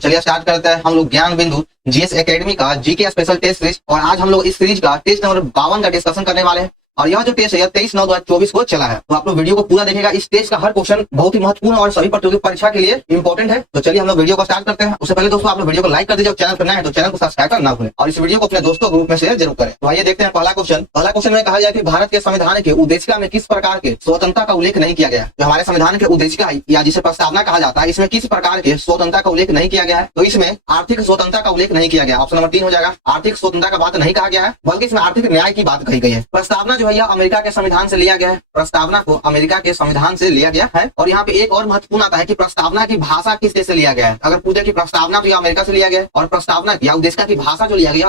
चलिए स्टार्ट करते हैं हम लोग ज्ञान बिंदु जीएस एकेडमी का जीके स्पेशल टेस्ट सीरीज। और आज हम लोग इस सीरीज का टेस्ट नंबर 52 का डिस्कशन करने वाले हैं। और यह जो टेस्ट है 23/9/2024 को चला है। तो आप लोग वीडियो को पूरा देखेगा। इस टेस्ट का हर क्वेश्चन बहुत ही महत्वपूर्ण और सभी प्रतियोगी परीक्षा के लिए इंपॉर्टेंट है। तो चलिए हम लोग वीडियो को स्टार्ट करते हैं। उससे पहले दोस्तों आप लोग वीडियो को लाइक कर दीजिए और चैनल पर नए हैं तो चैनल को सब्सक्राइब करना ना भूलें और इस वीडियो को अपने दोस्तों ग्रुप में शेयर जरूर करें। तो आइए देखते हैं पहला क्वेश्चन में कहा जाए कि भारत के संविधान के उद्देशिका में किस प्रकार के स्वतंत्रता का उल्लेख नहीं किया गया। जो हमारे संविधान के उद्देशिका या जिसे प्रस्तावना कहा जाता है, इसमें किस प्रकार के स्वतंत्रता का उल्लेख नहीं किया गया है। तो इसमें आर्थिक स्वतंत्रता का उल्लेख नहीं किया गया। ऑप्शन नंबर 3 हो जाएगा। आर्थिक स्वतंत्रता का बात नहीं कहा गया है, बल्कि इसमें आर्थिक न्याय की बात कही गई है। प्रस्तावना जो है यह अमेरिका के संविधान से लिया गया है। प्रस्तावना को अमेरिका के संविधान से लिया गया है। और यहाँ पे एक और महत्वपूर्ण आता है कि प्रस्तावना की भाषा किस देश से लिया गया है। अगर पूछे कि प्रस्तावना तो यह अमेरिका से लिया गया है और प्रस्तावना या उद्देशिका की भाषा जो लिया गया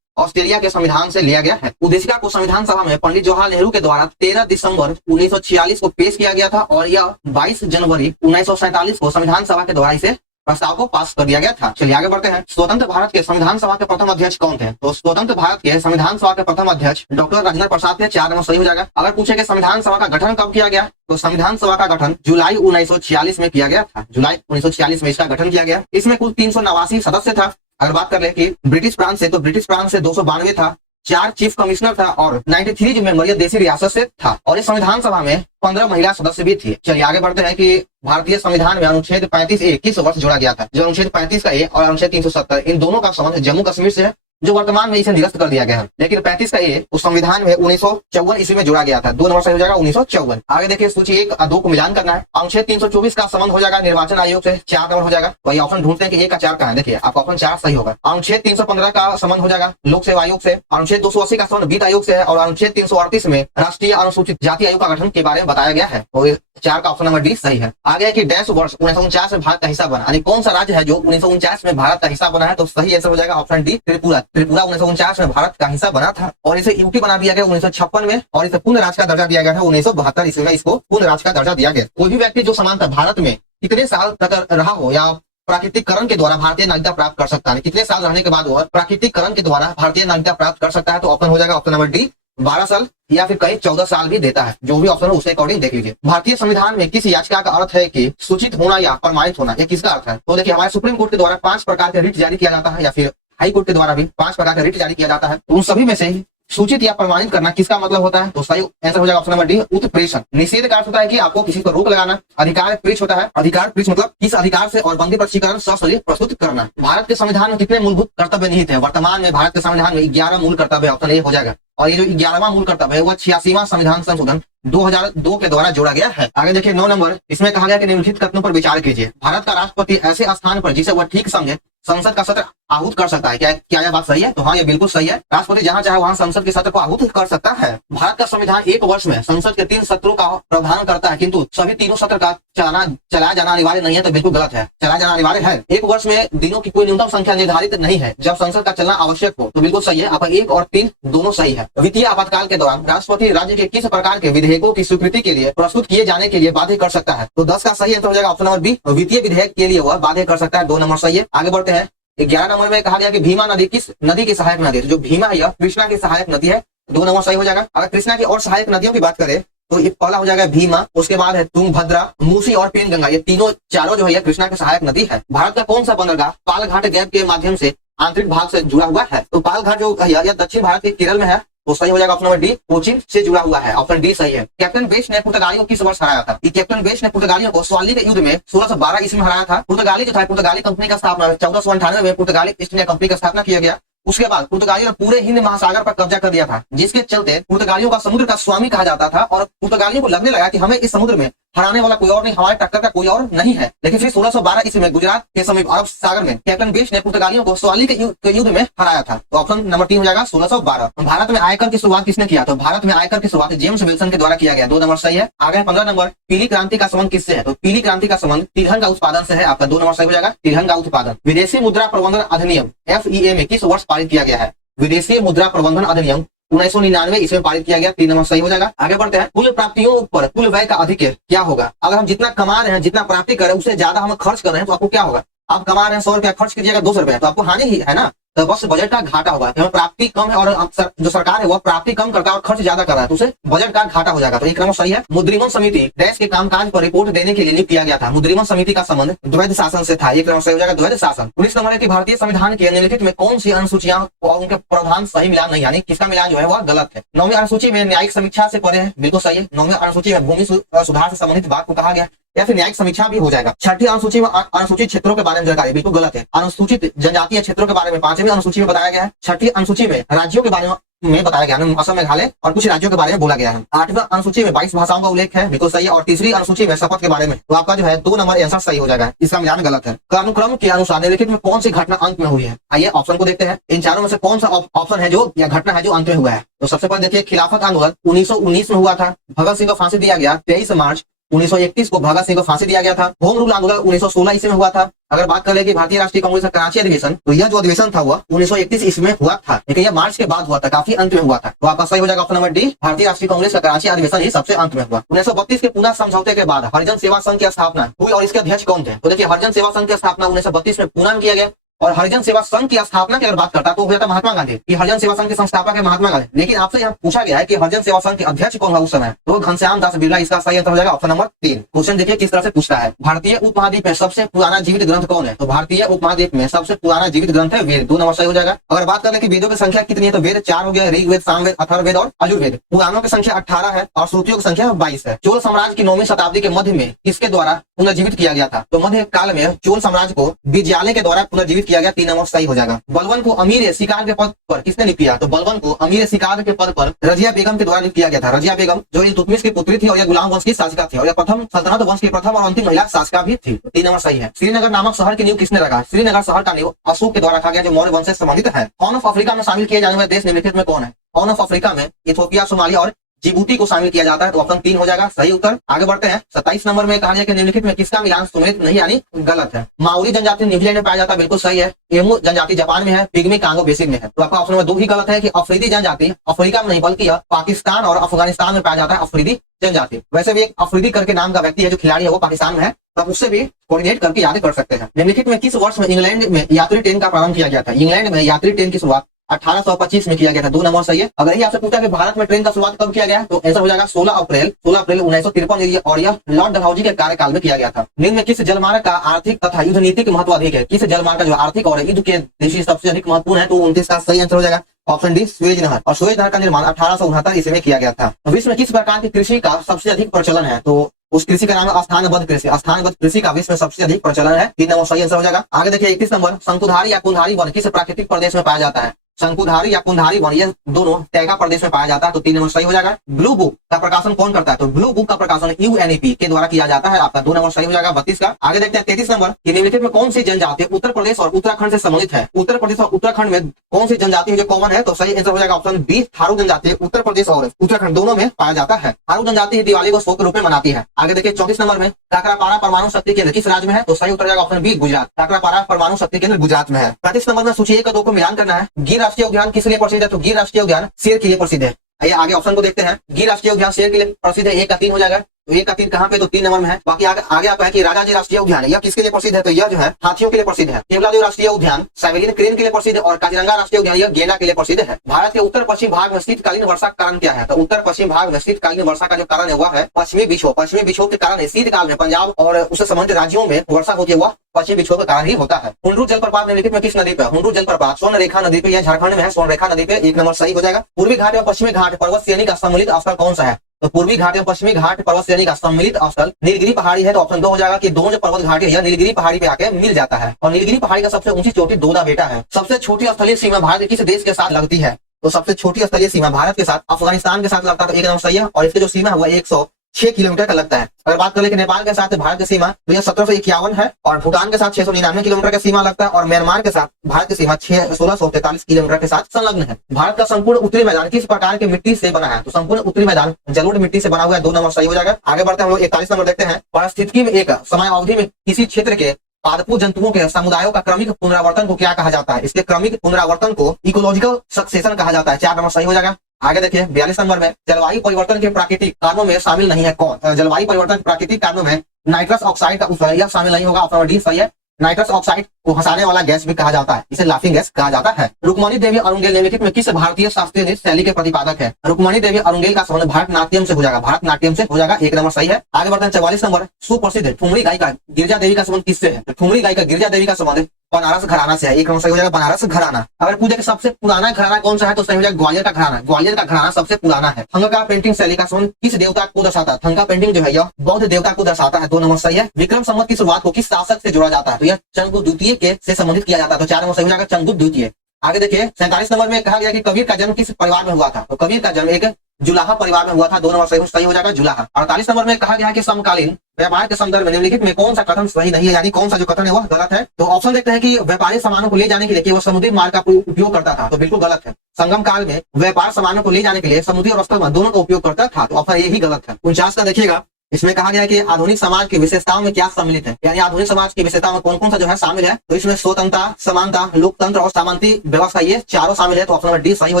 ऑस्ट्रेलिया के संविधान से लिया गया है। उद्देशिका को संविधान सभा में पंडित जवाहरलाल नेहरू के द्वारा 13 दिसंबर 1946 को पेश किया गया था और यह 22 जनवरी 1947 को संविधान सभा के द्वारा इसे प्रस्ताव को पास कर दिया गया था। चलिए आगे बढ़ते हैं। स्वतंत्र भारत के संविधान सभा के प्रथम अध्यक्ष कौन थे। तो स्वतंत्र भारत के संविधान सभा के प्रथम अध्यक्ष डॉक्टर राजेंद्र प्रसाद थे। 4 नंबर सही हो जाएगा। अगर पूछे कि संविधान सभा का गठन कब किया गया, तो संविधान सभा का गठन जुलाई 1946 में किया गया था। जुलाई 1946 में इसका गठन किया गया। इसमें कुल 389 सदस्य था। अगर बात कर ले कि ब्रिटिश प्रांत से, तो ब्रिटिश प्रांत से 292 था, 4 चीफ कमिश्नर था और 93 जो मेंबर देशी रियासत से था। और इस संविधान सभा में 15 महिला सदस्य भी थी। चलिए आगे बढ़ते हैं कि भारतीय संविधान में अनुच्छेद 35A किस वर्ष जोड़ा गया था। जो अनुच्छेद 35 का ए और अनुच्छेद 370 इन दोनों का संबंध जम्मू कश्मीर से है, जो वर्तमान में इसे निरस्त कर दिया गया है। लेकिन 35 का ए उस संविधान में 1954 ईस्वी में जोड़ा गया था। 2 नंबर सही हो जाएगा 1954। आगे देखिए सूची 1 और 2 को मिलान करना है। अनुच्छेद 324 का संबंध हो जाएगा निर्वाचन आयोग से। 4 नंबर हो जाएगा। वही ऑप्शन ढूंढते हैं कि 1 का 4 कहां है। देखिए आपका ऑप्शन 4 सही होगा। अनुच्छेद 315 का संबंध हो जाएगा लोक सेवा आयोग से। अनुच्छेद 280 का संबंध वित्त आयोग से है और अनुच्छेद 338 में राष्ट्रीय अनुसूचित जाति आयोग का गठन के बारे में बताया गया है। तो 4 का ऑप्शन नंबर डी सही है। आगे है कि डैश वर्ष 1949 में भारत का हिस्सा बना, यानी कौन सा राज्य है जो 1949 में भारत का हिस्सा बना है। तो सही आंसर हो जाएगा ऑप्शन डी त्रिपुरा। त्रिपुरा 1949 में भारत का हिस्सा बना था और इसे यूटी बना दिया गया 1956 में और इसे पूर्ण राज्य का दर्जा दिया गया था 1972 ईस्वी में। इसको पूर्ण राज्य का दर्जा दिया गया। कोई भी व्यक्ति जो समानता भारत में कितने साल तक रहा हो या प्राकृतिकरण के द्वारा भारतीय नागरिकता प्राप्त कर सकता है, कितने साल रहने के बाद वह प्राकृतिकरण के द्वारा भारतीय नागरिकता प्राप्त कर सकता है। तो ऑप्शन हो जाएगा ऑप्शन नंबर डी 12 साल या फिर कहीं 14 साल भी देता है। जो भी ऑप्शन है उसके अकॉर्डिंग देख लीजिए। भारतीय संविधान में किस याचिका का अर्थ है कि सूचित होना या प्रमाणित होना, ये किसका अर्थ है। तो देखिए हमारे सुप्रीम कोर्ट के द्वारा 5 प्रकार के रिट जारी किया जाता है या फिर हाई कोर्ट के द्वारा भी 5 प्रकार का रिट जारी किया जाता है। उन सभी में से ही सूचित या प्रमाणित करना किसका मतलब होता है। तो सही आंसर हो जाएगा ऑप्शन नंबर डी उत्प्रेषण। निषेध का अर्थ होता है कि आपको किसी पर रोक लगाना। अधिकार पृष्ठ होता है। अधिकार पृष्ठ मतलब किस अधिकार से और बंदी प्रश्नीकरण सशरीर प्रस्तुत करना। भारत के संविधान में कितने मूलभूत कर्तव्य निहित है। वर्तमान में भारत के संविधान में 11 मूल कर्तव्य, ऑप्शन ए हो जाएगा। और ये जो 11वां मूल कर्तव्य है वह 86वां संविधान संशोधन 2002 के द्वारा जोड़ा गया है। आगे देखिए 9 नंबर, इसमें कहा गया कि निम्नलिखित कथनों पर विचार कीजिए। भारत का राष्ट्रपति ऐसे स्थान पर जिसे वह ठीक समझे संसद का सत्र आहूत कर सकता है। क्या यह बात सही है। तो हाँ ये बिल्कुल सही है। राष्ट्रपति जहां चाहे वहां संसद के सत्र को आहूत कर सकता है। भारत का संविधान 1 वर्ष में संसद के 3 सत्रों का प्रावधान करता है, किंतु सभी तीनों सत्र का चलाया जाना अनिवार्य नहीं है। तो बिल्कुल गलत है। चलाया जाना अनिवार्य है। 1 वर्ष में दिनों की कोई न्यूनतम संख्या निर्धारित नहीं है जब संसद का चलना आवश्यक हो। तो बिल्कुल सही है। आपका 1 और 3 दोनों सही है। वित्तीय आपातकाल के दौरान राष्ट्रपति राज्य के किस प्रकार के विधेयकों की स्वीकृति के लिए प्रस्तुत किए जाने के लिए बाध्य कर सकता है। तो 10 का सही आंसर हो जाएगा ऑप्शन नंबर बी वित्तीय विधेयक के लिए वह बाध्य कर सकता है। 2 नंबर सही है। आगे बढ़ते हैं। 11 नंबर में कहा गया कि भीमा नदी किस नदी की सहायक नदी है। जो भीमा है यह कृष्णा की सहायक नदी है। 2 नंबर सही हो जाएगा। अगर कृष्णा की और सहायक नदियों की बात करें तो ये पहला हो जाएगा भीमा, उसके बाद है तुंगभद्रा, मूसी और पेनगंगा। ये चारों जो है कृष्णा की सहायक नदी है। भारत का कौन सा बंदरगाह पालघाट गैप के माध्यम से आंतरिक भाग से जुड़ा हुआ है। तो पालघाट जो यह दक्षिण भारत के केरल में है। तो सही हो जाएगा ऑप्शन नंबर डी कोचिन से जुड़ा हुआ है। ऑप्शन डी सही है। कैप्टन बेस्ट ने पुर्तगालियों को किस वर्ष हराया था। कैप्टन बेस्ट ने पुर्तगालियों को स्वाली के युद्ध में 1612 ईस्वी में हराया था। पुर्तगाली जो था पुर्तगाली कंपनी का स्थापना 1498 में पुर्तगाली ईस्ट इंडिया कंपनी का स्थापना किया गया। उसके बाद पुर्तगालियों ने पूरे हिंद महासागर पर कब्जा कर दिया था, जिसके चलते पुर्तगालियों का समुद्र का स्वामी कहा जाता था और पुर्तगालियों को लगने लगा कि हमें इस समुद्र में हराने वाला कोई और नहीं, हमारे टक्कर का कोई और नहीं है। लेकिन फिर 1612 ईस्वी में गुजरात के समीप अरब सागर में कैप्टन बेस्ट ने पुर्तगालियों को स्वाली के युद्ध में हराया था। तो ऑप्शन नंबर 3 हो जाएगा 1612। भारत में आयकर की शुरुआत किसने किया। तो भारत में आयकर की शुरुआत जेम्स विल्सन के द्वारा किया गया। 2 नंबर सही है। आगे 15 नंबर, पीली क्रांति का संबंध किससे है। तो पीली क्रांति का संबंध तिलहन का उत्पादन से है। आपका 2 नंबर सही हो जाएगा तिलहन का उत्पादन। विदेशी मुद्रा प्रबंधन अधिनियम FEA में किस वर्ष पारित किया गया है। विदेशी मुद्रा प्रबंधन अधिनियम 1999 इसमें पारित किया गया। 3 नंबर सही हो जाएगा। आगे बढ़ते हैं। कुल प्राप्तियों पर कुल व्यय का अधिक क्या होगा। अगर हम जितना कमा रहे हैं, जितना प्राप्ति कर रहे हैं, उससे ज्यादा हम खर्च कर रहे हैं तो आपको क्या होगा। आप कमा रहे हैं 100 रुपया, खर्च कीजिएगा 200 रुपया, तो आपको हानि ही है ना। तो बस बजट का घाटा होगा, तो प्राप्ति कम है और जो सरकार है वह प्राप्ति कम करता है और खर्च ज्यादा कर रहा है, तो उसे बजट का घाटा हो जाएगा। तो एक नंबर सही है। मुद्रिमन समिति देश के कामकाज पर रिपोर्ट देने के लिए नियुक्त किया गया था। मुद्रिमन समिति का संबंध द्वैध शासन से था, एक नंबर सही हो जाएगा, द्वैध शासन। 19 नंबर है कि भारतीय संविधान के निम्नलिखित में कौन सी अनुसूचियां और उनके प्रावधान सही मिलान नहीं, यानी किसका मिलान जो है वह गलत है। 9वीं अनुसूची में न्यायिक समीक्षा से परे है, बिल्कुल सही है। 9वीं अनुसूची में भूमि सुधार से संबंधित बात को कहा गया या फिर न्यायिक समीक्षा भी हो जाएगा। 6ठी अनुसूची में अनुसूचित क्षेत्रों के बारे में जानकारी, बिल्कुल गलत है। अनुसूचित जनजातीय क्षेत्रों के बारे में 5वीं अनुसूची में बताया गया है। 6ठी अनुसूची में राज्यों के बारे में बताया गया है, असम मेघालय और कुछ राज्यों के बारे में बोला गया है। 8वीं अनुसूची में 22 भाषाओं का उल्लेख है, बिल्कुल सही है। और 3री अनुसूची में शपथ के बारे में, तो आपका जो है 2 नंबर आंसर सही हो जाएगा, इसका मिलान गलत है। अनुक्रम के अनुसार निम्नलिखित में कौन सी घटना अंत में हुई है। आइए ऑप्शन को देखते हैं, इन चारों में से कौन सा ऑप्शन है जो या घटना है जो अंत में हुआ है। तो सबसे पहले देखिए, खिलाफत आंदोलन 1919 में हुआ था, भगत सिंह को फांसी दिया गया। 23 मार्च 1931 को भगत सिंह को फांसी दिया गया था। होम रूल आंदोलन 1916 ईस्वी में हुआ था। अगर बात कर ले कि भारतीय राष्ट्रीय कांग्रेस का कराची अधिवेशन, तो यह जो अधिवेशन था वह 1931 ईस्वी में हुआ था, लेकिन यह मार्च के बाद हुआ था, काफी अंत में हुआ था। तो आपका सही हो जाएगा ऑप्शन नंबर डी, भारतीय राष्ट्रीय कांग्रेस का कराची अधिवेशन ही सबसे अंत में हुआ। 1932 के पुनः समझौते के बाद हरिजन सेवा संघ की स्थापना हुई और इसके अध्यक्ष कौन थे। तो देखिए, हरिजन सेवा संघ की स्थापना 1932 में पुणे में किया गया। और हरिजन सेवा संघ की स्थापना की अगर बात करता तो हो जाता महात्मा गांधी, कि हरिजन सेवा संघ के संस्थापक है महात्मा गांधी। लेकिन आपसे यहाँ पूछा गया है कि हरिजन सेवा संघ के अध्यक्ष कौन है उस समय, तो घनश्याम दास बिरला, इसका सही आंसर हो जाएगा ऑप्शन नंबर 3। क्वेश्चन देखिए किस तरह से पूछता है। भारतीय उपमहाद्वीप में सबसे पुराना जीवित ग्रंथ कौन है। तो भारतीय उपमहाद्वीप में सबसे पुराना जीवित ग्रंथ है वेद, 2 नंबर सही हो जाएगा। अगर बात करें कि वेदों की संख्या कितनी है, तो वेद 4 हो गया, ऋग्वेद, सामवेद, अथर्ववेद और यजुर्वेद। पुराणों की संख्या 18 है और श्रुतियों की संख्या 22 है। चोल साम्राज्य की 9वीं शताब्दी के मध्य में किसके द्वारा पुनर्जीवित किया गया था। तो मध्य काल में चोल साम्राज्य को विजयालय के द्वारा पुनर्जीवित किया गया, 3 नंबर सही हो जाएगा। बलबन को अमीर शिकार के पद पर किसने नियुक्त किया। तो बलबन को अमीर शिकार के पद पर रजिया बेगम के द्वारा नियुक्त किया गया था। रजिया बेगम जो इल्तुतमिश की पुत्री थी और यह गुलाम वंश की शासिका थी और यह प्रथम सल्तनत वंश की प्रथम और अंतिम महिला शासिका भी थी, 3 नंबर सही है। श्रीनगर नामक शहर की नींव किसने रखा। श्रीनगर शहर का नींव अशोक के द्वारा रखा गया, जो मौर्य वंश से संबंधित है। हॉर्न ऑफ अफ्रीका में शामिल किए जाने वाले देश निम्नलिखित में कौन है। हॉर्न ऑफ अफ्रीका में इथियोपिया, सोमालिया और जिबूती को शामिल किया जाता है, तो ऑप्शन 3 हो जाएगा सही उत्तर। आगे बढ़ते हैं, 27 नंबर में कहा गया कि निम्नलिखित में किसका मिलान सुमेलित नहीं, यानी गलत है। माओरी जनजाति न्यूजीलैंड में पाया जाता है, बिल्कुल सही है। एमू जनजाति जापान में है, पिग्मी कांगो बेसिन में है। तो आपका ऑप्शन नंबर 2 ही गलत है कि अफरीदी जनजाति अफ्रीका में नहीं बल्कि यह पाकिस्तान और अफगानिस्तान में पाया जाता है, अफरीदी जनजाति। वैसे भी एक अफरीदी करके नाम का व्यक्ति है जो खिलाड़ी है, वो पाकिस्तान में है, तो आप उससे भी कोऑर्डिनेट करके याद कर सकते हैं। निम्नलिखित में किस वर्ष में इंग्लैंड में यात्री ट्रेन का प्रारंभ किया गया था। इंग्लैंड में यात्री ट्रेन की शुरुआत 1825 में किया गया था, 2 नंबर सही है। अगर ही आपसे पूछा कि भारत में ट्रेन का शुरुआत कब किया गया, तो आंसर हो जाएगा 16 अप्रैल 1953 और यह लॉर्ड डलहौजी के कार्यकाल में किया गया था। निम्न में किस जलमार्ग का आर्थिक तथा युद्ध नीतिक महत्व अधिक है। किस जलमार्ग का जो आर्थिक और युद्ध के दृष्टि सबसे अधिक महत्वपूर्ण है, तो 29 का सही आंसर हो जाएगा ऑप्शन डी, सुएज नहर। और सुएज नहर का निर्माण 1869 ईस्वी में किया गया था। विश्व में किस प्रकार की कृषि का सबसे अधिक प्रचलन है, तो उस कृषि का नाम है स्थानबद्ध कृषि। स्थानबद्ध कृषि का विश्व में सबसे अधिक प्रचलन है, 3 नंबर सही आंसर हो जाएगा। आगे देखिए 31 नंबर, शंकुधारी या कुंधारी वन किस प्राकृतिक प्रदेश में पाया जाता है। शंकुधारी या कुंधारी वन ये दोनों टैगा प्रदेश में पाया जाता है, तो 3 नंबर सही हो जाएगा। ब्लू बुक का प्रकाशन कौन करता है, तो ब्लू बुक का प्रकाशन UNEP के द्वारा किया जाता है, आपका 2 नंबर सही हो जाएगा 32 का। आगे देखते हैं 33 नंबर, निम्नलिखित में कौन सी जनजाति उत्तर प्रदेश और उत्तराखंड से संबंधित है। उत्तर प्रदेश और उत्तराखंड में कौन सी जनजाति है जो कॉमन है, तो सही आंसर हो जाएगा ऑप्शन बी, थारू जनजाति उत्तर प्रदेश और उत्तराखंड दोनों में पाया जाता है। थारू जनजाति दिवाली को शोक के रूप में मनाती है। आगे देखिए 34 नंबर में, काकरापारा परमाणु शक्ति केंद्र किस राज्य में है, तो सही उत्तर जाएगा ऑप्शन बी, गुजरात। काकरापारा परमाणु शक्ति केंद्र गुजरात में है। 35 नंबर में सूची 1 और 2 को मिलान करना है। गिर राष्ट्रीय उद्यान किस लिए प्रसिद्ध है, तो गिर राष्ट्रीय उद्यान शेर के लिए प्रसिद्ध है। आइए आगे ऑप्शन को देखते हैं। गिर राष्ट्रीय उद्यान शेर के लिए प्रसिद्ध है, 1 का 3 हो जाएगा। तो 1 का 3 कहाँ पे, तो 3 नंबर में है। बाकी आगे आपका है कि राजाजी राष्ट्रीय उद्यान यह किसके लिए प्रसिद्ध है, तो यह जो है हाथियों के लिए प्रसिद्ध है। केवलादेव राष्ट्रीय उद्यान साइबेरियन क्रेन के लिए प्रसिद्ध है और काजीरंगा राष्ट्रीय उद्यान यह गेंडा के लिए प्रसिद्ध है। भारत के उत्तर पश्चिम भाग में शीतकालीन वर्षा का कारण क्या है, तो उत्तर पश्चिम भाग में शीतकालीन वर्षा का जो कारण है वह है पश्चिमी विक्षोभ। पश्चिमी विक्षोभ के कारण शीतकाल में पंजाब और उससे संबंधित राज्यों में वर्षा होती है, वह पश्चिमी विक्षोभ के कारण ही होता है। हुंडरू जलप्रपात निम्नलिखित में किस नदी पे, हुंडरू जलप्रपात स्वर्णरेखा नदी पे, यह झारखंड में है, स्वर्णरेखा नदी पे, 1 नंबर सही हो जाएगा। पूर्वी घाट और पश्चिमी घाट पर्वत श्रेणी का सम्मिलित स्थल कौन सा है, तो पूर्वी घाट एवं पश्चिमी घाट पर्वत श्रेणी का सम्मिलित स्थल नीलगिरी पहाड़ी है, तो ऑप्शन 2 हो जाएगा कि दोनों जो पर्वत घाटी है यह नीलगिरी पहाड़ी पे आके मिल जाता है। और नीलगिरी पहाड़ी का सबसे ऊंची चोटी दोदा बेटा है। सबसे छोटी स्थलीय सीमा भारत के किस देश के साथ लगती है, तो सबसे छोटी स्थलीय सीमा भारत के साथ अफगानिस्तान के साथ लगता है, तो 1 नंबर सही है। और इसकी जो सीमा है वह 106 किलोमीटर का लगता है। अगर बात करें कि नेपाल के साथ भारत की सीमा, तो यह 1751 है और भूटान के साथ 699 किलोमीटर का सीमा लगता है और म्यांमार के साथ भारत की सीमा 1643 किलोमीटर के साथ संलग्न है। भारत का संपूर्ण उत्तरी मैदान किस प्रकार के मिट्टी से बना है, तो संपूर्ण उत्तरी मैदान जलोढ़ मिट्टी से बना हुआ है, 2 नंबर सही हो जाएगा। आगे बढ़ते हैं हम लोग 41 नंबर देखते हैं। पारिस्थितिकी में एक समय अवधि में किसी क्षेत्र के पादपू जंतुओं के समुदायों का क्रमिक पुनरावर्तन को क्या कहा जाता है, इसके क्रमिक पुनरावर्तन को इकोलॉजिकल सक्सेशन कहा जाता है, 4 नंबर सही हो जाएगा। आगे देखिए 42 नंबर में, जलवायु परिवर्तन के प्राकृतिक कारणों में शामिल नहीं है कौन, जलवायु परिवर्तन प्राकृतिक कारणों में नाइट्रस ऑक्साइड का उत्सर्जन यह शामिल नहीं होगा, ऑप्शन डी सही है। नाइट्रस ऑक्साइड को हंसाने वाला गैस भी कहा जाता है, इसे लाफिंग गैस कहा जाता है। रुक्मणी देवी अरुंगेल निम्नलिखित में किस भारतीय शास्त्रीय नृत्य शैली के प्रतिपादक है? रुक्मणी देवी अरुंगेल का संबंध भारतनाट्यम से हो जाएगा, भारतनाट्यम से हो जाएगा, एक नंबर सही है। आगे बढ़ते हैं 44 नंबर। सुप्रसिद्ध ठुमरी गायिका गिरिजा देवी का संबंध किससे है? ठुमरी गायिका गिरिजा देवी का संबंध बनारस घराना से है, एक नंबर सही हो जाएगा, बनारस घराना। अगर पूछे कि सबसे पुराना घराना कौन सा है तो सही हो जाएगा ग्वालियर का घराना, ग्वालियर का घराना सबसे पुराना है। थंका पेंटिंग शैली का संबंध किस देवता को दर्शाता है? थंका पेंटिंग जो है यह बौद्ध देवता को दर्शाता है, 2 नंबर सही है। विक्रम संवत की शुरुआत को किस शासक से जोड़ा जाता है? तो यह चंद्रगुप्त द्वितीय के से संबंधित किया जाता है, तो 4 नंबर सही हो जाएगा, चंद्रगुप्त द्वितीय। आगे देखिए 47 नंबर में कहा गया कि कबीर का जन्म किस परिवार में हुआ था? तो कबीर का जन्म एक जुलाहा परिवार में हुआ था, 2 नंबर सही हो जाएगा, जुलाहा। 48 नंबर में कहा गया कि समकालीन व्यापार के संदर्भ में निम्नलिखित में कौन सा कथन सही नहीं है, यानी कौन सा जो कथन है वह गलत है? तो ऑप्शन देखते हैं कि व्यापारी सामानों को ले जाने के लिए केवल समुद्री मार्ग का उपयोग करता था, तो बिल्कुल गलत है। संगम काल में व्यापार सामानों को ले जाने के लिए समुद्री और स्थल मार्ग दोनों का उपयोग करता था, तो ऑप्शन यही गलत है। 49 का देखिएगा, इसमें कहा गया है कि आधुनिक समाज की विशेषताओं में क्या सम्मिलित है, यानी आधुनिक समाज की विशेषताओं में कौन कौन सा जो है शामिल है? तो इसमें स्वतंत्रता, समानता, लोकतंत्र और सामंती व्यवस्था, ये चारों शामिल है, तो ऑप्शन नंबर डी सही हो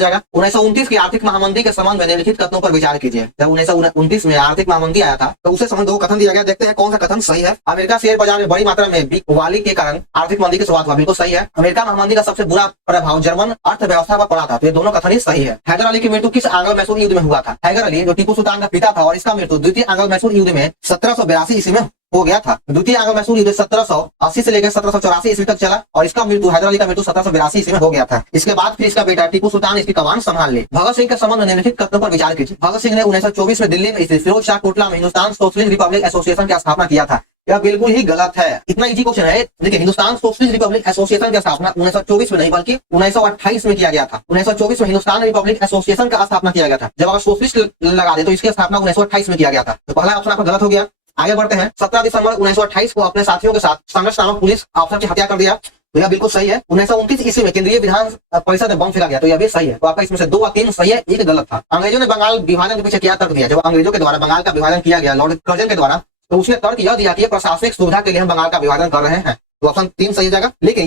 जाएगा। 1929 की आर्थिक महामंदी के संबंध में निम्नलिखित कथनों पर विचार कीजिए। जब 1929 में आर्थिक महामंदी आया था तो उसे संबंध 2 कथन दिया गया, देखते हैं कौन सा कथन सही है। अमेरिका शेयर बाजार में बड़ी मात्रा में बिकवाली के कारण आर्थिक मंदी की शुरुआत हुआ, बिल्कुल सही है। अमेरिका महामंदी का सबसे बुरा प्रभाव जर्मन अर्थव्यवस्था पर पड़ा था, तो ये दोनों कथन ही सही है। हैदर अली की मृत्यु किस आंग्लो मैसूर युद्ध में हुआ था? हैदर अली जो टीपू सुल्तान का पिता था और इसका मृत्यु द्वितीय आंग्लो मैसूर युद्ध में 1782 ईस्वी में हो गया था। द्वितीय आंग्लो मैसूर युद्ध 1780 से लेकर 1784 ईस्वी तक चला और इसका मृत्यु, हैदर अली का मृत्यु 1782 ईस्वी में हो गया था। इसके बाद फिर इसका बेटा टीपू सुल्तान इसकी कमान संभाल ली। भगत सिंह के संबंध में निम्नलिखित कथनों पर विचार कीजिए। भगत सिंह ने 1924 में दिल्ली में स्थित फिरोज शाह कोटला में हिंदुस्तान सोशलिस्ट रिपब्लिक एसोसिएशन की स्थापना किया था, यह बिल्कुल ही गलत है। इतना इजी क्वेश्चन है। देखिए हिंदुस्तान सोशलिस्ट रिपब्लिक एसोसिएशन की स्थापना 1924 में नहीं बल्कि 1928 में किया गया था। 1924 में हिंदुस्तान रिपब्लिक एसोसिएशन का स्थापना किया गया था। जब अगर सोशलिस्ट लगा दे तो इसकी स्थापना 1928 में किया गया था, तो पहला ऑप्शन आपका गलत हो गया। आगे बढ़ते हैं। 17 दिसंबर 1928 को अपने साथियों के साथ संघर्ष नामक पुलिस अफसर की हत्या कर दिया, तो यह बिल्कुल सही है। 1929 ईस्वी में केंद्रीय विधान परिषद में बम फेंका गया, तो यह भी सही है। तो आपका इसमें से 2 और 3 सही है, एक गलत था। अंग्रेजों ने बंगाल विभाजन के पीछे क्या तर्क दिया? जब अंग्रेजों के द्वारा बंगाल का विभाजन किया गया लॉर्ड कर्जन के द्वारा, तो उसने तर्क यह दिया कि प्रशासनिक सुविधा के लिए हम बंगाल का विभाजन कर रहे हैं, तो ऑप्शन 3 सही जाएगा। लेकिन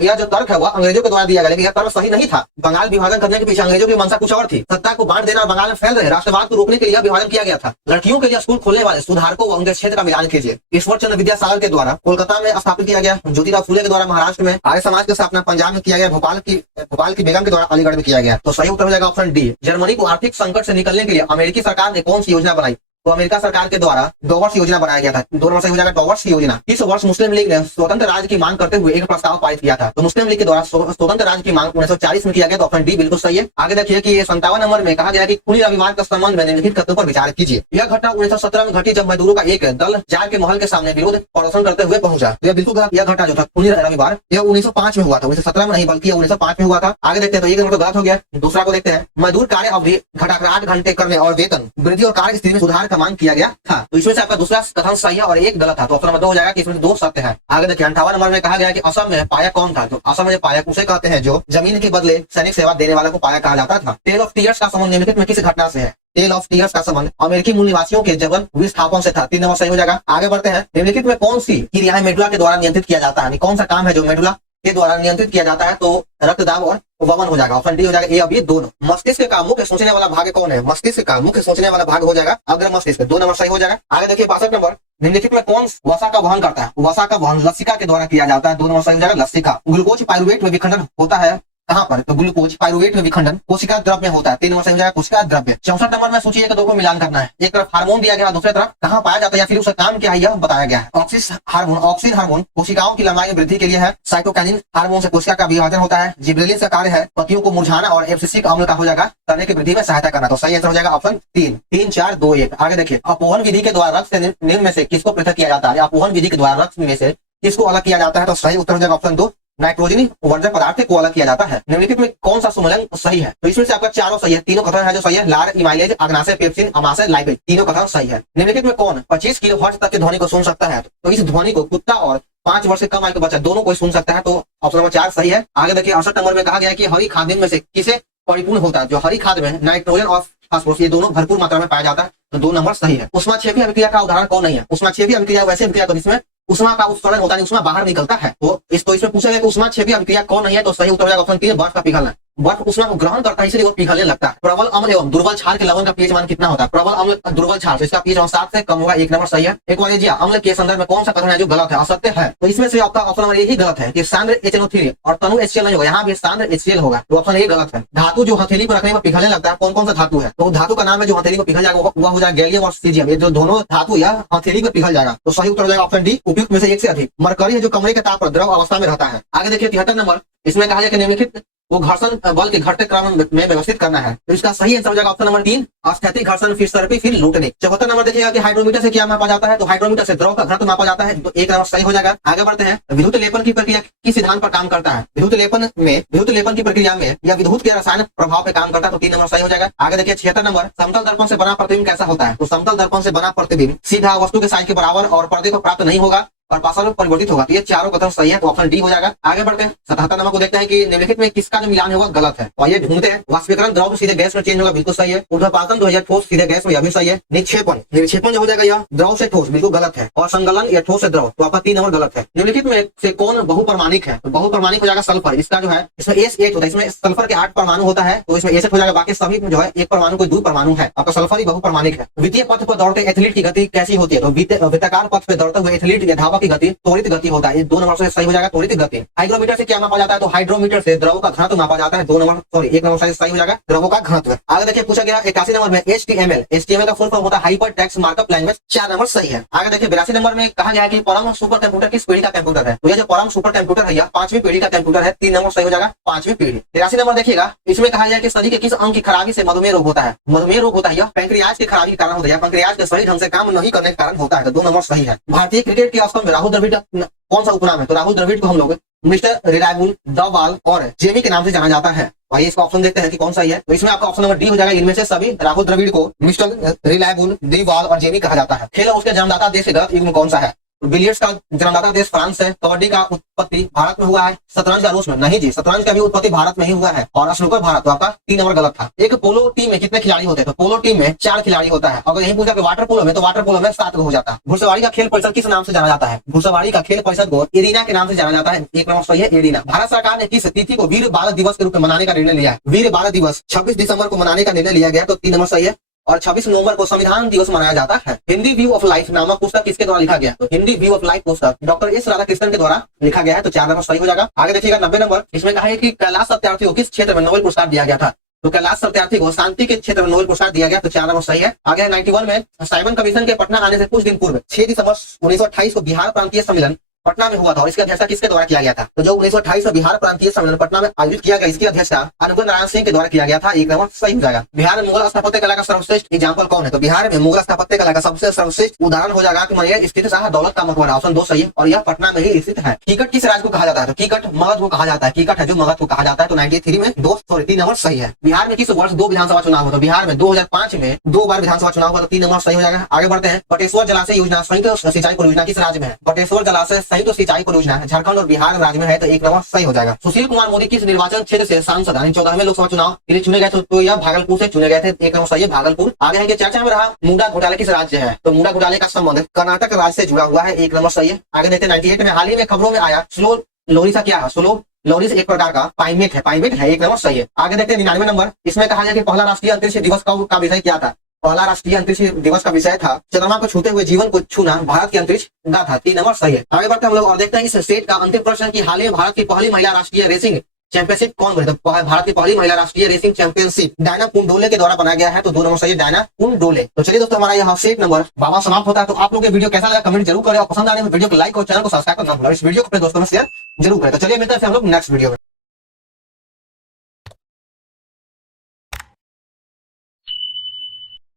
यह जो तर्क है वह अंग्रेजों के द्वारा दिया गया, लेकिन यह तर्क सही नहीं था। बंगाल विभाजन करने के पीछे अंग्रेजों की मंशा कुछ और थी, सत्ता को बांट देना और बंगाल में फैल रहे राष्ट्रवाद को रोकने के लिए विभाजन किया गया था। लड़कियों के लिए स्कूल खोलने वाले सुधारकों व उनके क्षेत्र का मिलान कीजिए। ईश्वर चंद्र विद्यासागर के द्वारा कोलकाता में स्थापित किया गया, ज्योतिराव फुले के द्वारा महाराष्ट्र में, आर्य समाज की स्थापना पंजाब में किया गया, भोपाल की बेगम के द्वारा अलीगढ़ में किया गया, तो सही उत्तर हो जाएगा ऑप्शन डी। जर्मनी को आर्थिक संकट से निकलने के लिए अमेरिकी सरकार ने कौन सी योजना बनाई? तो अमेरिका सरकार के द्वारा डॉवर्स योजना बनाया गया था, 2 नंबर सही हो जाएगा, डॉवर्स योजना। इस वर्ष मुस्लिम लीग ने स्वतंत्र राज्य की मांग करते हुए एक प्रस्ताव पारित किया था, तो मुस्लिम लीग के द्वारा स्वतंत्र राज्य की मांग 1940 में किया गया, तो ऑप्शन डी बिल्कुल सही है। आगे देखिए कि 57 नंबर में कहा गया कि खूनी रविवार के संबंध में निम्नलिखित कथनों पर विचार कीजिए। यह घटना 1917 में घटी जब मजदूरों का एक दल जार के महल के सामने विरोध प्रदर्शन करते हुए पहुंचा, तो यह बिल्कुल गलत। यह घटना जो था खूनी रविवार, यह 1905 में हुआ था, 1917 में नहीं बल्कि 1905 में हुआ था। आगे देखते हैं, तो ये गलत हो गया। दूसरा को देखते हैं। मजदूर कार्य अवधि घटाकर 8 घंटे करने और वेतन वृद्धि और कार्य स्थिति में सुधार का मांग किया गया था, तो इसमें से आपका दूसरा कथन सही है और एक गलत था, तो ऑप्शन नंबर 2 हो जाएगा कि इसमें 2 सत्य है। आगे देखिए 58 नंबर में कहा गया कि असम में पाया कौन था? तो असम में पाया उसे कहते हैं जो जमीन के बदले सैनिक सेवा देने वाले को पाया कहा जाता था। टेल ऑफ टीयर्स का संबंध निम्नलिखित में किस घटना से है? टेल ऑफ टीयर्स का संबंध अमेरिकी मूल निवासियों के जबरन विस्थापन से था, 3 नंबर सही हो जाएगा। आगे बढ़ते हैं। निम्नलिखित में कौन सी क्रिया मेडुला के द्वारा नियंत्रित किया जाता है? कौन सा काम है जो मेडुला के द्वारा नियंत्रित किया जाता है? तो रक्तदाब और वमन हो जाएगा, ऑप्शन डी हो जाएगा। ये अभी दोनों। मस्तिष्क का मुख्य सोचने वाला भाग कौन है? मस्तिष्क का मुख्य सोचने वाला भाग हो जाएगा अग्र मस्तिष्क, 2 नंबर सही हो जाएगा। आगे देखिए 62 नंबर। निम्नलिखित में कौन वसा का वहन करता है? वसा का वहन लसिका के द्वारा किया जाता है, 2 नंबर सही हो जाएगा, लसिका। ग्लूकोज पाइरुवेट में विखंडन होता है कहाँ पर? तो ग्लूकोज पाइरुवेट में विखंडन कोशिका द्रव्य में होता है, 3 नंबर सही हो जाएगा, कोशिका द्रव्य। 64 नंबर में सूची 1 और 2 को मिलान करना है। एक तरफ हार्मोन दिया गया, दूसरी तरफ कहाँ पाया जाता है या फिर उसका काम क्या है यह बताया गया है। ऑक्सीन हार्मोन कोशिकाओं की लंबाई वृद्धि के लिए है। साइटोकाइनिन हार्मोन से कोशिका का विभाजन होता है। जिब्रेलिन का कार्य है पत्तियों को मुरझाना और एब्सिसिक अम्ल का हो जाएगा तने की वृद्धि में सहायता करना, तो सही आंसर हो जाएगा ऑप्शन 3। 3 4 2 1। आगे देखिए अपोहन विधि के द्वारा रक्त से निम्न में से किसको पृथक किया जाता है? अपोहन विधि के द्वारा रक्त में से किसको अलग किया जाता है? तो सही उत्तर हो जाएगा ऑप्शन 2, नाइट्रोजनी वर्जक पदार्थ को अलग किया जाता है। निम्नलिखित में कौन सा सुमेलन सही है? तो इसमें से आपका चारों सही है, तीनों कथन है जो सही है। लार, इमाइलेज, अग्नाशय, पेप्सिन, अमाशय, लाइपेज, तीनों कथन सही है। निम्नलिखित में कौन 25 किलोहर्ट्ज तक की ध्वनि को सुन सकता है? तो इस ध्वनि को कुत्ता और 5 वर्ष से कम आयु के बच्चा दोनों को सुन सकता है, तो ऑप्शन नंबर 4 सही है। आगे देखिए 68 नंबर में कहा गया है कि हरी खाद्य में से किसे परिपूर्ण होता है? जो हरी खाद्य में नाइट्रोजन और फास्फोरस ये दोनों भरपूर मात्रा में पाया जाता है, तो 2 नंबर सही है। उष्माक्षेपी अभिक्रिया का उदाहरण कौन नहीं है? उष्माक्षेपी अभिक्रिया वैसे अभिक्रिया तो जिसमें उष्मा का उत्सर्जन होता है, उष्मा बाहर निकलता है, तो इसमें पूछा गया कि उष्माक्षेपी अभिक्रिया कौन नहीं है? तो सही उत्तर हो जाएगा ऑप्शन 3, बर्फ का पिघलना। बर्फ उष्मा को ग्रहण करता है, इसलिए वो पिघलने लगता है। प्रबल अम्ल एवं दुर्बल क्षार के लवण का पीएच मान कितना होता है? प्रबल अम्ल दुर्बल क्षार, तो इसका पीएच 7 से कम होगा, 1 नंबर सही है। एक्वारेजिया अम्ल के संदर्भ में कौन सा कथन है जो गलत है, असत्य है? तो इसमें से आपका ऑप्शन नंबर यही गलत है कि सांद्र HNO3 और तनु HCl नहीं होगा, यहाँ भी सांद्र HCl होगा, तो ऑप्शन ये गलत है। धातु जो हथेली पर रखने पर पिघलने लगता है, कौन कौन सा धातु है? तो धातु का नाम है जो हथेली पर पिघल जाएगा, वह हो जाएगा गैलियम और सीजियम। ये जो दोनों धातु या हथेली पर पिघल जाएगा, तो सही उत्तर हो जाएगा ऑप्शन डी, उपयुक्त में से एक से अधिक। मरकरी है जो कमरे के ताप पर द्रव अवस्था में रहता है। आगे देखिए 73 नंबर, इसमें कहा जाए कि निम्नलिखित वो घर्षण बल के घटते क्रम में व्यवस्थित करना है, तो इसका सही आंसर हो जाएगा ऑप्शन नंबर 3, स्थैतिक घर्षण, फिर सर्पी, फिर लूटने। 74 नंबर देखिएगा कि हाइड्रोमीटर से क्या मापा जाता है, तो हाइड्रोमीटर से द्रव का घनत्व मापा जाता है, तो 1 नंबर सही हो जाएगा। आगे बढ़ते हैं, विद्युत लेपन की प्रक्रिया किस सिद्धांत पर काम करता है? विद्युत लेपन की प्रक्रिया में या विद्युत के रासायनिक प्रभाव पे काम करता है, तो 3 नंबर सही हो जाएगा। आगे देखिए 76 नंबर, समतल दर्पण से बना प्रतिबिंब कैसा होता है? तो समतल दर्पण से बना प्रतिबिंब सीधा वस्तु के साइज के बराबर और पर्दे को प्राप्त नहीं होगा और पार्श्व में परिवर्तित होगा, तो ये चारों कथन सही है, तो ऑप्शन डी हो जाएगा। आगे बढ़ते हैं 77 नंबर को देखते हैं कि निम्नलिखित में किसका जो मिलान होगा गलत है, और ये ढूंढते हैं। वाष्पीकरण द्रव तो सीधे गैस में चेंज होगा, बिल्कुल सही है। ऊर्ध्वपातन जो है ठोस सीधे गैस में, यह भी सही है। निक्षेपण जो हो जाएगा यह द्रव से ठोस, बिल्कुल गलत है। और संगलन या ठोस से द्रव, तो आपका 3 नंबर गलत है। निम्नलिखित में से कौन बहुपरमाणिक है? तो बहुपरमाणिक हो जाएगा सल्फर, इसका जो है इसमें S8 होता है, इसमें सल्फर के 8 परमाणु होता है, तो इसमें S8 हो जाएगा, बाकी सभी जो है 1 परमाणु कोई 2 परमाणु है, आपका सल्फर ही बहुपरमाणिक है। वित्तीय पथ पर दौड़ते एथलीट की गति कैसी होती है? तो वृत्ताकार पथ पर दौड़ते हुए एथलीट या धावक की गति त्वरित गति होता है, 2 नंबर से सही हो जाएगा, त्वरित गति। हाइग्रोमीटर से क्या मापा जाता है? तो हाइड्रोमीटर से द्रव का घनत्व मापा जाता है, 1 नंबर से सही हो जाएगा, द्रव का घनत्व। आगे देखिए पूछा गया 81 नंबर में HTML का फुल फॉर्म होता है hyper text markup language, 4 number सही है। आगे देखिए 82 नंबर में कहा गया है कि परम सुपर कंप्यूटर किस पीढ़ी का कंप्यूटर है? तो ये जो परम सुपर कंप्यूटर है यह 5वीं पीढ़ी का कंप्यूटर है, 3 नंबर सही हो जाएगा, 5वीं पीढ़ी। 83 नंबर देखिएगा, इसमें कहा गया कि शरीर के किस अंग की खराबी से मधुमेह रोग होता है? मधुमेह रोग होता है यह पैंक्रियाज की खराबी के कारण होता है, पैंक्रियाज के सही ढंग से काम नहीं करने के कारण होता है, तो 2 नंबर सही है। भारतीय क्रिकेट के स्तंभ में राहुल द्रविड़ कौन सा उपनाम है? तो राहुल द्रविड़ को हम लोग मिस्टर रिलायबल, द बॉल और जेमी के नाम से जाना जाता है। आइए इसका ऑप्शन देखते हैं कि कौन सा है, तो इसमें आपका ऑप्शन नंबर डी हो जाएगा। इनमें से सभी राहुल द्रविड़ को मिस्टर रिलायबल, द बॉल और जेमी कहा जाता है। खेल और उसके जन्मदाता देश के गलत युग में कौन सा है? बिलियर्ड्स का जन्मदाता देश फ्रांस है। कबड्डी का उत्पत्ति भारत में हुआ है। शतरंज का रूस में? नहीं जी, शतरंज का भी उत्पत्ति भारत में ही हुआ है। और स्नूकर भारत, तो आपका 3 नंबर गलत था। एक पोलो टीम में कितने खिलाड़ी होते हैं? तो पोलो टीम में 4 खिलाड़ी होता है। अगर यही पूछा कि वाटर पोलो में, तो वाटर पोलो में 7 हो जाता है। घुड़सवारी का खेल परिषद किस नाम से जाना जाता है? घुड़सवारी का खेल परिषद को एरिना के नाम से जाना जाता है, 1 नंबर सही है, एरिना। भारत सरकार ने किस तिथि को वीर बाल दिवस के रूप में मनाने का निर्णय लिया है? वीर बाल दिवस 26 दिसंबर को मनाने का निर्णय लिया गया, तो 3 नंबर सही है। और 26 नवंबर को संविधान दिवस मनाया जाता है। हिंदी व्यू ऑफ लाइफ नामक पुस्तक किसके द्वारा लिखा गया? तो हिंदी व्यू ऑफ लाइफ पुस्तक डॉक्टर एस राधाकृष्णन के द्वारा लिखा गया है, तो 4 नंबर सही हो जाएगा। आगे देखिएगा 90 नंबर, इसमें कहा है कि कैलाश सत्यार्थी को किस क्षेत्र में नोबेल पुरस्कार दिया गया था? तो कैलाश सत्यार्थी को शांति के क्षेत्र में नोबेल पुरस्कार दिया गया, तो 4 नंबर सही है। आगे 91 में साइमन कमीशन के पटना आने से कुछ दिन पूर्व 6 दिसंबर 1928 को बिहार प्रांतीय सम्मेलन पटना में हुआ था, और इसकी अध्यक्षता किसके द्वारा किया गया था? तो जो 1928 में बिहार प्रांतीय सम्मेलन पटना में आयोजित किया गया, इसकी अध्यक्षता अनुकूल नारायण सिंह के द्वारा किया गया था, 1 नंबर सही हो जाएगा। बिहार में मुगल स्थापत्य कला का सर्वश्रेष्ठ एग्जाम्पल कौन है? तो बिहार में मुगल स्थापत्य कला का सबसे सर्वश्रेष्ठ उदाहरण हो जाएगा कि मनेर स्थित शाह दौलत का मकबरा, ऑप्शन 2 सही है, और यह पटना में ही स्थित है। कीकट किस राज्य को कहा जाता है? तो कीकट मगध को कहा जाता है, कीकट है जो मगध को कहा जाता है, तो 93 में 3 नंबर सही है। बिहार में किस वर्ष 2 विधानसभा चुनाव हुआ? तो बिहार में 2005 में 2 बार विधानसभा चुनाव हुआ, तो 3 नंबर सही हो जाएगा। आगे बढ़ते हैं, बटेश्वर जलाशय योजना संयुक्त सिंचाई परियोजना किस राज्य में है? बटेश्वर जलाशय संयुक्त सिंचाई परियोजना झारखंड और बिहार राज्य में है, तो 1 नंबर सही हो जाएगा। सुशील कुमार मोदी किस निर्वाचन क्षेत्र से सांसद 14वें लोकसभा चुनाव के लिए चुने गए थे? तो यह भागलपुर से चुने गए थे, 1 नंबर सही है, भागलपुर। आगे है कि चर्चा में रहा मुंडा घोटाले किस राज्य है? तो मुंडा घोटाले का संबंध कर्नाटक राज्य से जुड़ा हुआ है, 1 नंबर सही है। आगे देखते हैं 98 में हाल ही में खबरों में आया स्लो लोरिसा क्या है? स्लो लोरिस एक प्रकार का प्राइमेट है, 1 नंबर सही है। आगे देखते हैं 99 नंबर, इसमें कहा गया कि पहला राष्ट्रीय अंतरिक्ष दिवस का विषय क्या था? पहला राष्ट्रीय अंतरिक्ष दिवस का विषय था चंद्रमा को छूते हुए जीवन को छूना, भारत की अंतरिक्ष गाथा, 3 नंबर सही है। आगे बढ़ते हम लोग और देखते हैं इस सेट का अंतिम प्रश्न की हाल ही में भारत की पहली महिला राष्ट्रीय रेसिंग चैंपियनशिप कौन बनी? तो भारत की पहली महिला राष्ट्रीय रेसिंग चैंपियनशिप डायना कुंडोले के द्वारा बनाया गया है, तो 2 नंबर सही है, डायना कुंडोले। तो चलिए दोस्तों, हमारा यहाँ सेट नंबर 52 समाप्त होता है। तो आप लोगों के वीडियो कैसा लगा कमेंट जरूर करें, और पसंद आने में वीडियो को लाइक और चैनल को सब्सक्राइब करना, इस वीडियो को अपने दोस्तों में शेयर जरूर करें। तो चलिए मिलते हैं हम लोग नेक्स्ट वीडियो में।